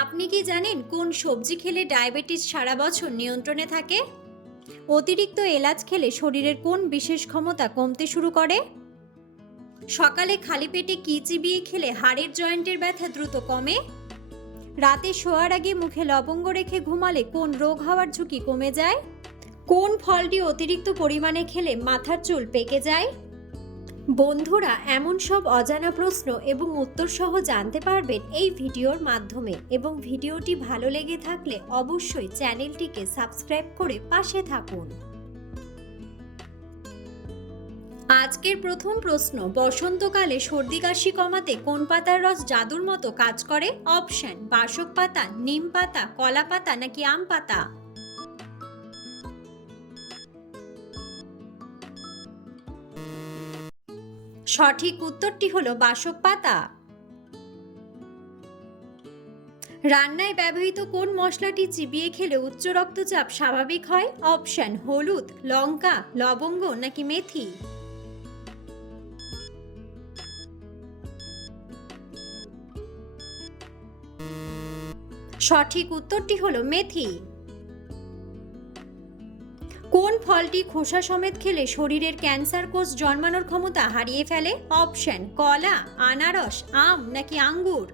আপনি কি জানেন কোন সবজি খেলে ডায়াবেটিস সারা বছর নিয়ন্ত্রণে থাকে? অতিরিক্ত এলাচ খেলে শরীরের কোন বিশেষ ক্ষমতা কমতে শুরু করে? সকালে খালি পেটে কি চিবিয়ে খেলে হাড়ের জয়েন্টের ব্যথা দ্রুত কমে? রাতে শোয়ার আগে মুখে লবঙ্গ রেখে ঘুমালে কোন রোগ হওয়ার ঝুঁকি কমে যায়? কোন ফলটি অতিরিক্ত পরিমাণে খেলে মাথার চুল পেকে যায়? বন্ধুরা, এমন সব অজানা প্রশ্ন এবং উত্তর সহ জানতে পারবেন এই ভিডিওর মাধ্যমে, এবং ভিডিওটি ভালো লেগে থাকলে অবশ্যই চ্যানেলটিকে সাবস্ক্রাইব করে পাশে থাকুন। আজকের প্রথম প্রশ্ন, বসন্তকালে সর্দি কাশি কমাতে কোন পাতার রস জাদুর মতো কাজ করে? অপশন: বাসক পাতা, নিম পাতা, কলা পাতা নাকি আম পাতা? সঠিক উত্তরটি হলো বাসক পাতা। রান্নায় ব্যবহৃত কোন মশলাটি চিবিয়ে খেলে উচ্চ রক্তচাপ স্বাভাবিক হয়? অপশন: হলুদ, লঙ্কা, লবঙ্গ নাকি মেথি? সঠিক উত্তরটি হলো মেথি। কোন ফলটি খোসা সমেত খেলে শরীরের ক্যান্সার কোষ জন্মানোর ক্ষমতা হারিয়ে ফেলে? অপশন: কলা, আনারস, আম নাকি আঙ্গুর?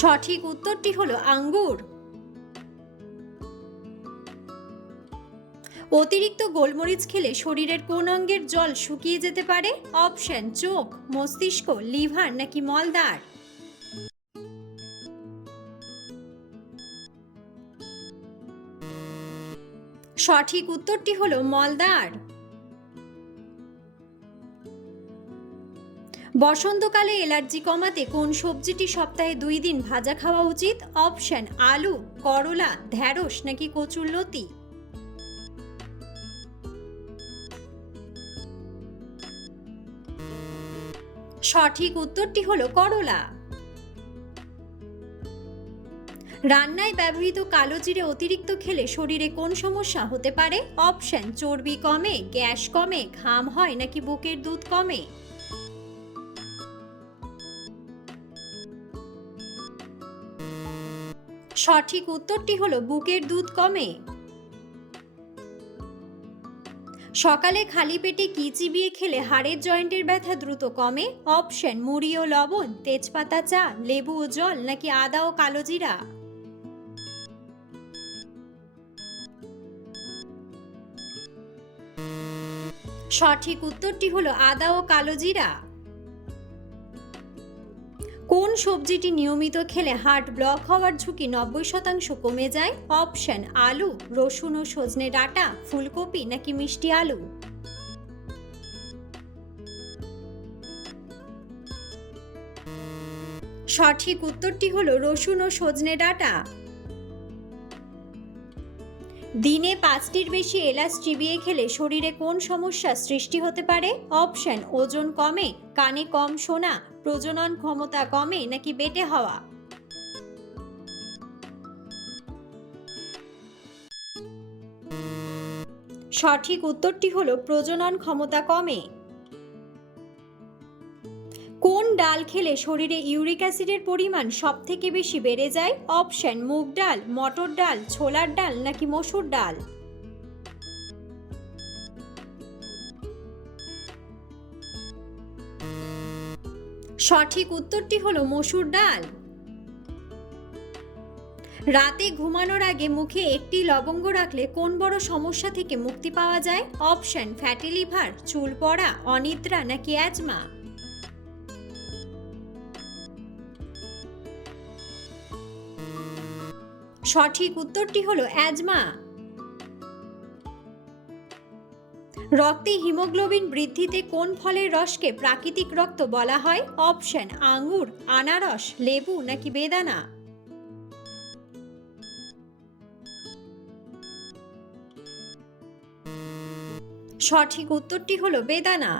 সঠিক উত্তরটি হলো আঙ্গুর। অতিরিক্ত গোলমরিচ খেলে শরীরের কোন অঙ্গের জল শুকিয়ে যেতে পারে? অপশন: চোখ, মস্তিষ্ক, লিভার নাকি মলদ্বার? সঠিক উত্তরটি হলো মলদ্বার। বসন্তকালে অ্যালার্জি কমাতে কোন সবজিটি সপ্তাহে 2 দিন ভাজা খাওয়া উচিত? অপশন: আলু, করলা, ঢ্যাঁড়স নাকি কচুরলতি? সঠিক উত্তরটি হলো করলা। রান্নায় ব্যবহৃত কালো জিরে অতিরিক্ত খেলে শরীরে কোন সমস্যা হতে পারে? অপশন: চর্বি কমে, গ্যাস কমে, ঘাম হয় নাকি বুকের দুধ কমে? সঠিক উত্তরটি হলো বুকের দুধ কমে। সকালে খালি পেটে কি চিবিয়ে খেলে হাড়ের জয়েন্টের ব্যথা দ্রুত কমে? অপশন: মুড়ি ও লবণ, তেজপাতা চা, লেবু ও জল নাকি আদা ও কালো জিরা? সঠিক উত্তরটি হলো আদা ও কালো জিরা। কোন সবজিটি নিয়মিত খেলে হার্ট ব্লক হওয়ার ঝুঁকি 90% কমে যায়? অপশন: আলু, রসুন ও সজনে ডাঁটা, ফুলকপি নাকি মিষ্টি আলু? সঠিক উত্তরটি হলো রসুন ও সজনে ডাঁটা। দিনে 5টির বেশি এলাচ চিবিয়ে খেলে শরীরে কোন সমস্যা সৃষ্টি হতে পারে? অপশন: ওজন কমে, কানে কম শোনা, প্রজনন ক্ষমতা কমে নাকি বেটে হওয়া? সঠিক উত্তরটি হলো প্রজনন ক্ষমতা কমে। কোন ডাল খেলে শরীরে ইউরিক অ্যাসিডের পরিমাণ সবথেকে বেশি বেড়ে যায়? অপশন: মুগ ডাল, মটর ডাল, ছোলার ডাল নাকি মসুর ডাল? সঠিক উত্তরটি হলো মসুর ডাল। রাতে ঘুমানোর আগে মুখে একটি লবঙ্গ রাখলে কোন বড় সমস্যা থেকে মুক্তি পাওয়া যায়? অপশন: ফ্যাটি লিভার, চুল পড়া, অনিদ্রা নাকি অ্যাজমা? সঠিক উত্তরটি হলো অ্যাজমা। রক্তে হিমোগ্লোবিন বৃদ্ধিতে কোন ফলের রসকে প্রাকৃতিক রক্ত বলা হয়? অপশন: আঙ্গুর, আনারস, লেবু নাকি বেদানা? সঠিক উত্তরটি হলো বেদানা।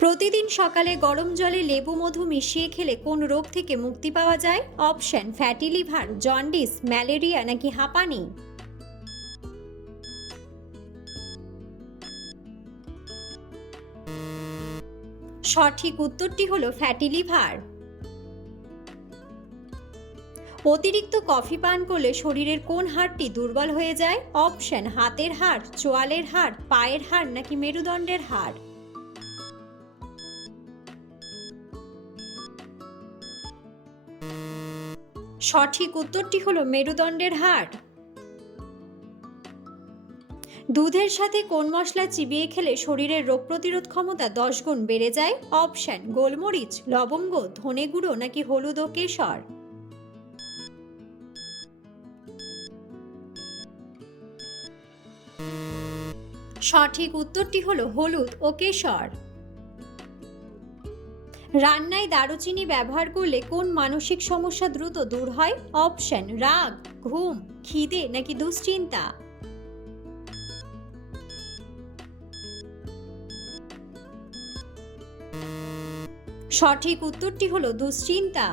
প্রতিদিন সকালে গরম জলে লেবু মধু মিশিয়ে খেলে কোন রোগ থেকে মুক্তি পাওয়া যায়? Option: fatty liver, jaundice, malaria নাকি হাঁপানি? সঠিক উত্তরটি হলো ফ্যাটি লিভার। অতিরিক্ত কফি পান করলে শরীরের কোন হাড়টি দুর্বল হয়ে যায়? অপশন: হাতের হাড়, চোয়ালের হাড়, পায়ের হাড় নাকি মেরুদণ্ডের হাড়। সঠিক উত্তরটি হলো মেরুদণ্ডের হাড়। দুধের সাথে কোন মশলা চিবিয়ে খেলে শরীরের রোগ প্রতিরোধ ক্ষমতা 10 গুণ বেড়ে যায়? অপশন: গোলমরিচ, লবঙ্গ, ধনে গুঁড়ো নাকি হলুদ ও কেশর। সঠিক উত্তরটি হলো হলুদ ও কেশর। রান্নায় দারুচিনি ব্যবহার করলে কোন মানসিক সমস্যা দ্রুত দূর হয়? অপশন: রাগ, ঘুম, খিদে নাকি দুশ্চিন্তা। সঠিক উত্তরটি হলো দুশ্চিন্তা।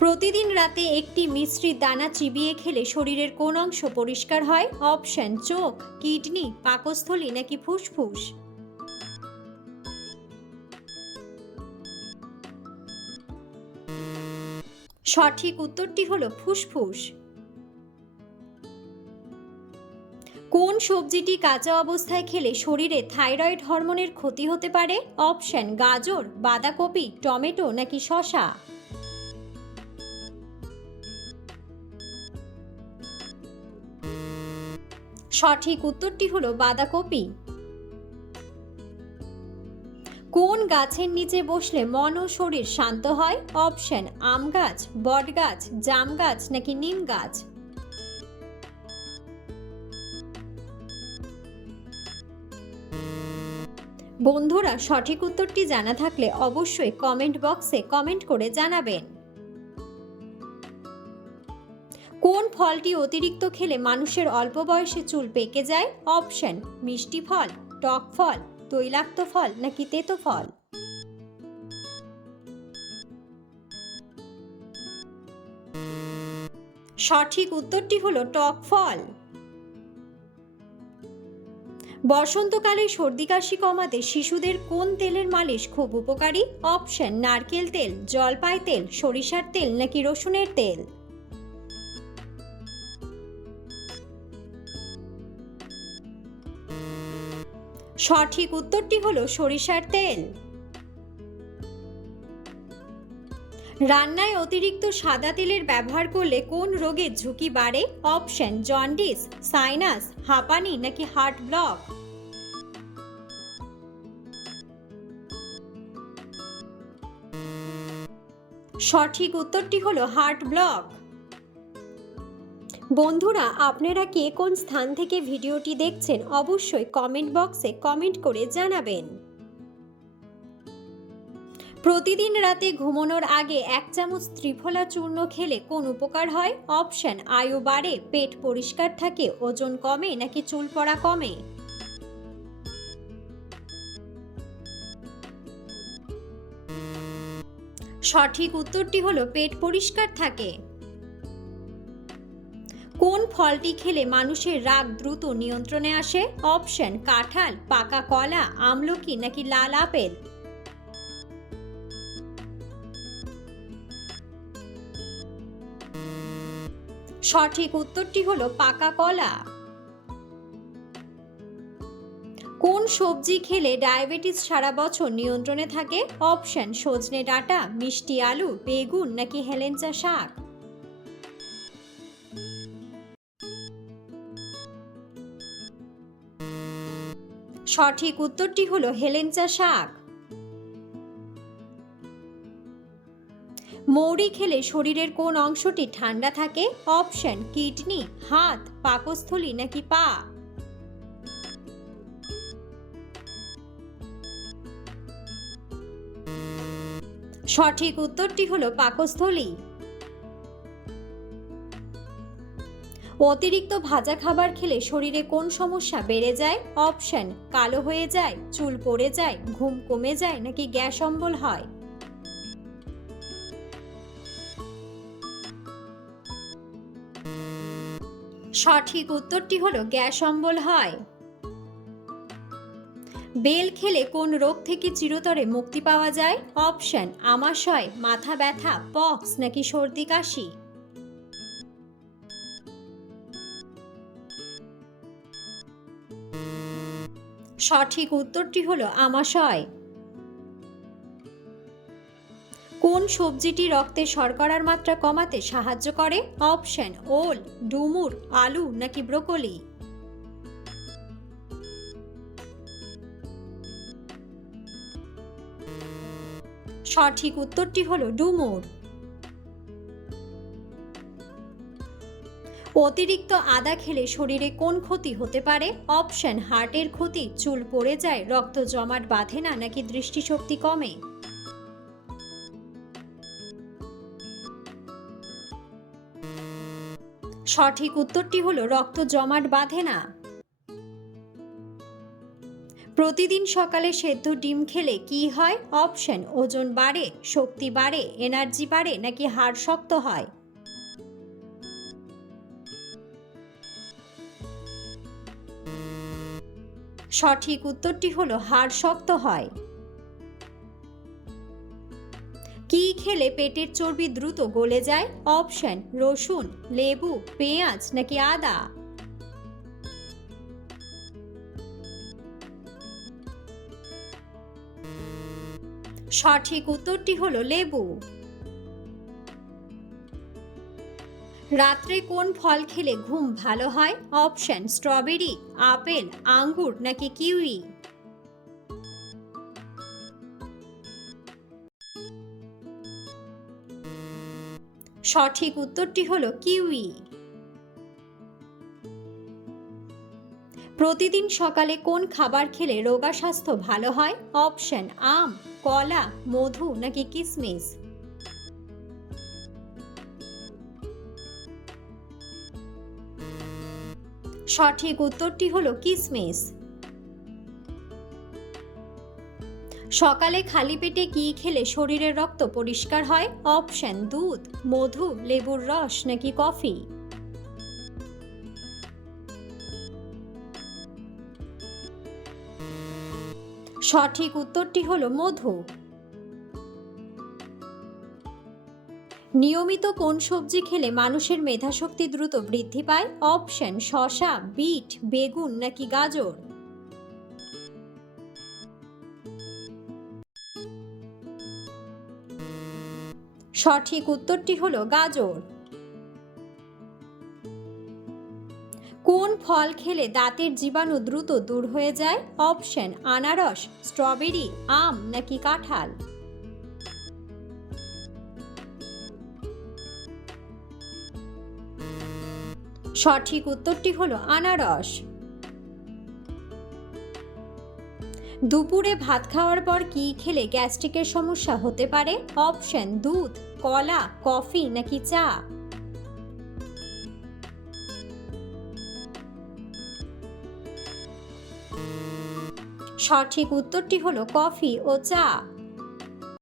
প্রতিদিন রাতে একটি মিশ্রিত দানা চিবিয়ে খেলে শরীরের কোন অংশ পরিষ্কার হয়? অপশন: চোখ, কিডনি, পাকস্থলী নাকি ফুসফুস। সঠিক উত্তরটি হলো ফুসফুস। কোন সবজিটি কাঁচা অবস্থায় খেলে শরীরে থাইরয়েড হরমোনের ক্ষতি হতে পারে? অপশন: গাজর, বাঁধাকপি, টমেটো নাকি শসা। সঠিক উত্তরটি হলো বাঁধাকপি। কোন গাছের নিচে বসলে মন ও শরীর শান্ত হয়? অপশন: আম গাছ, বট গাছ, জাম গাছ নাকি নিম গাছ। বন্ধুরা, সঠিক উত্তরটি জানা থাকলে অবশ্যই কমেন্ট বক্সে কমেন্ট করে জানাবেন। কোন ফলটি অতিরিক্ত খেলে মানুষের অল্প বয়সে চুল পেকে যায়? অপশন: মিষ্টি ফল, টক ফল, তৈলাক্ত ফল নাকি তেতো ফল। সঠিক উত্তরটি হলো টক ফল। বসন্তকালে সর্দি কাশি কমাতে শিশুদের কোন তেলের মালিশ খুব উপকারী? অপশন: নারকেল তেল, জলপাই তেল, সরিষার তেল নাকি রসুনের তেল। সঠিক উত্তরটি হলো সরিষার তেল। রান্নায় অতিরিক্ত সাদা তেলের ব্যবহার করলে কোন রোগের ঝুঁকি বাড়ে? অপশন: জন্ডিস, সাইনাস, হাঁপানি নাকি হার্ট ব্লক। সঠিক উত্তরটি হলো হার্ট ব্লক। বন্ধুরা, আপনারা কে কোন স্থান থেকে ভিডিওটি দেখছেন অবশ্যই কমেন্ট বক্সে কমেন্ট করে জানাবেন। প্রতিদিন রাতে ঘুমানোর আগে 1 চামচ ত্রিফলা চূর্ণ খেলে কোন উপকার হয়? অপশন: আয়ু বাড়ে, পেট পরিষ্কার থাকে, ওজন কমে নাকি চুল পড়া কমে। সঠিক উত্তরটি হলো পেট পরিষ্কার থাকে। কোন ফলটি খেলে মানুষের রাগ দ্রুত নিয়ন্ত্রণে আসে? অপশন: কাঁঠাল, পাকা কলা, আমলকি নাকি লাল আপেল। সঠিক উত্তরটি হলো পাকা কলা। কোন সবজি খেলে ডায়াবেটিস সারা বছর নিয়ন্ত্রণে থাকে? অপশন: সজনে ডাঁটা, মিষ্টি আলু, বেগুন নাকি হেলেঞ্চা শাক। সঠিক উত্তরটি হলো হেলেঞ্চা শাক। মৌরি খেলে শরীরের কোন অংশটি ঠান্ডা থাকে? অপশন: কিডনি, হাত, পাকস্থলী নাকি পা। সঠিক উত্তরটি হলো পাকস্থলী। অতিরিক্ত ভাজা খাবার খেলে শরীরে কোন সমস্যা বেড়ে যায়? অপশন: কালো হয়ে যায়, চুল পড়ে যায়, ঘুম কমে যায় নাকি গ্যাস অম্বল হয়। সঠিক উত্তরটি হলো গ্যাস অম্বল হয়। বেল খেলে কোন রোগ থেকে চিরতরে মুক্তি পাওয়া যায়? অপশন আমাশয়, মাথা ব্যথা, পক্স নাকি সর্দি কাশি। সঠিক উত্তরটি হলো আমাশয়। কোন সবজিটি রক্তে শর্করার মাত্রা কমাতে সাহায্য করে? অপশন ওল, ডুমুর, আলু নাকি ব্রোকলি। সঠিক উত্তরটি হলো ডুমুর। অতিরিক্ত আদা খেলে শরীরে কোন ক্ষতি হতে পারে? অপশন হার্টের ক্ষতি, চুল পড়ে যায়, রক্ত জমাট বাঁধে না নাকি দৃষ্টিশক্তি কমে। সঠিক উত্তরটি হলো রক্ত জমাট বাঁধে না। প্রতিদিন সকালে সেদ্ধ ডিম খেলে কি হয়? অপশন ওজন বাড়ে, শক্তি বাড়ে, এনার্জি বাড়ে নাকি হাড় শক্ত হয়। সঠিক উত্তরটি হলো হাড় শক্ত হয়। কি খেলে পেটের চর্বি দ্রুত গলে যায়? অপশন রসুন, লেবু, পেঁয়াজ নাকি আদা। সঠিক উত্তরটি হলো লেবু। রাত্রে কোন ফল খেলে ঘুম ভালো হয়? অপশন স্ট্রবেরি, আপেল, আঙ্গুর নাকি কিউই। সঠিক উত্তরটি হলো কিউই। প্রতিদিন সকালে কোন খাবার খেলে রোগা স্বাস্থ্য ভালো হয়? অপশন আম, কলা, মধু নাকি কিশমিশ। সঠিক উত্তরটি হলো কিশমিশ। সকালে খালি পেটে কি খেলে শরীরের রক্ত পরিষ্কার হয়? অপশন দুধ, মধু, লেবুর রস নাকি কফি। সঠিক উত্তরটি হলো মধু। নিয়মিত কোন সবজি খেলে মানুষের মেধাশক্তি দ্রুত বৃদ্ধি পায়? অপশন শসা, বিট, বেগুন নাকি গাজর। সঠিক উত্তরটি হলো গাজর। কোন ফল খেলে দাঁতের জীবাণু দ্রুত দূর হয়ে যায়? অপশন আনারস, স্ট্রবেরি, আম নাকি কাঁঠাল। সঠিক উত্তরটি হলো আনারস। দুপুরে ভাত খাওয়ার পর কি খেলে গ্যাস্ট্রিকের সমস্যা হতে পারে? অপশন দুধ, কলা, কফি নাকি চা। সঠিক উত্তরটি হলো কফি ও চা।